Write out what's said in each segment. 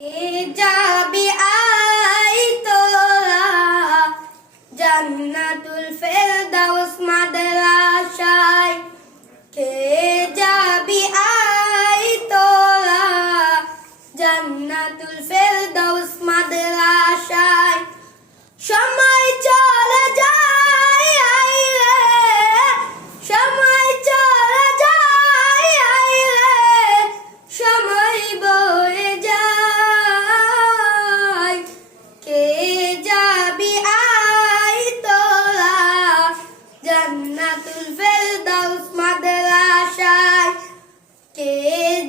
যাবি আই তোরা জান্নাতুল ফেরদাউস মাদ্রাসায় কে যাবি আই তোরা জান্নাতুল ফেরদাউস মাদ্রাসায় সময় চলে যায় আইলে সময় চলে যায় আইলে সময় বয়ে যায় কে যাবি আই তোরা জান্নাতুল ফেরদাউস মাদ্রাসায় কে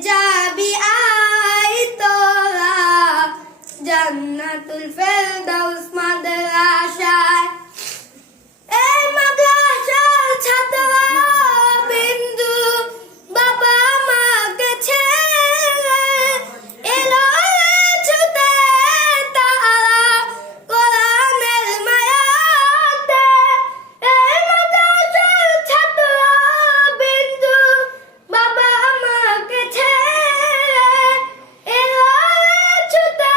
যাবি আই তোরা জান্নাতুল ফেরদাউস মাদ্রাসায় এই মাদ্রাসার ছাত্র বিন্দু বাবা মাকে ছেড়ে এলো ছুটে তারা কোরআনের মায়াতে এই মাদ্রাসার ছাত্র বিন্দু বাবা মাকে ছেড়ে এলো ছুটে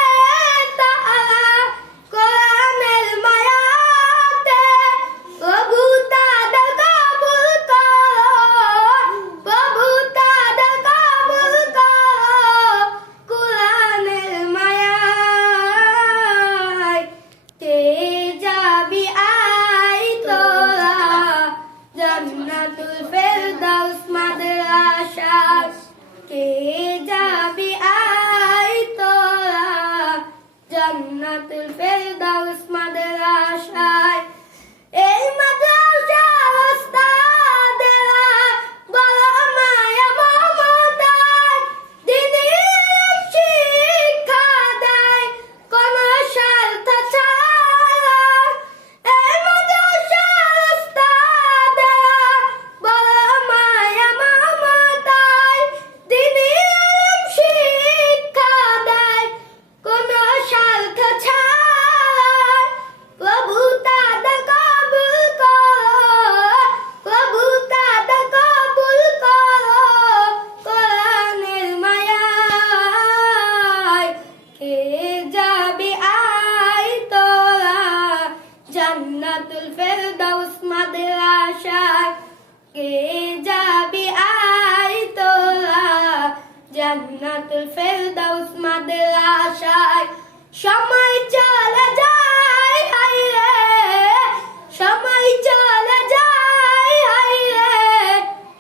তারা কোরআনের মায়াতে প্রভু তাদের কবুল করো প্রভু তাদের কবুল করো কোরআনের মায়ায় কে যাবি আই তোরা জান্নাতুল ফেরদাউস মাদ্রাসায় কে যাবি আই তোরা জান্নাতুল ফেরদাউস মাদ্রাসায় এই মাদ্রাসার ওস্তাদেরা বড় মায়া মমতায় দ্বীনি শিক্ষা দেয় কোন স্বার্থ ছাড়া এই মাদ্রাসার ওস্তাদেরা বড় মায়া মমতায় দ্বীনি শিক্ষা দেয় কোন স্বার্থ ছাড়া প্রভু তাদের কবুল করো প্রভু তাদের কবুল করো কোরআনের মায়ায় কে যাবি আই তোরা জান্নাতুল ফেরদাউস মাদ্রাসায় কে যাবি আই তোরা জান্নাতুল ফেরদাউস মাদ্রাসায় সময় চলে যায় হায়রে সময় চলে যায় হায়রে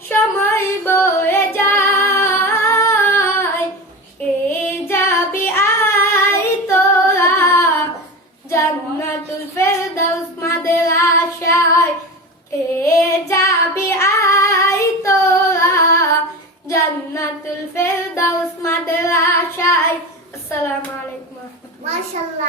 সময় বয়ে যায় কে যাবি আই তোরা জান্নাতুল ফেরদাউস মাদ্রাসায় কে যাবি আই তোরা জান্নাতুল ফেরদাউস মাদ্রাসায় আসসালামু আলাইকুম। মাশাআল্লাহ।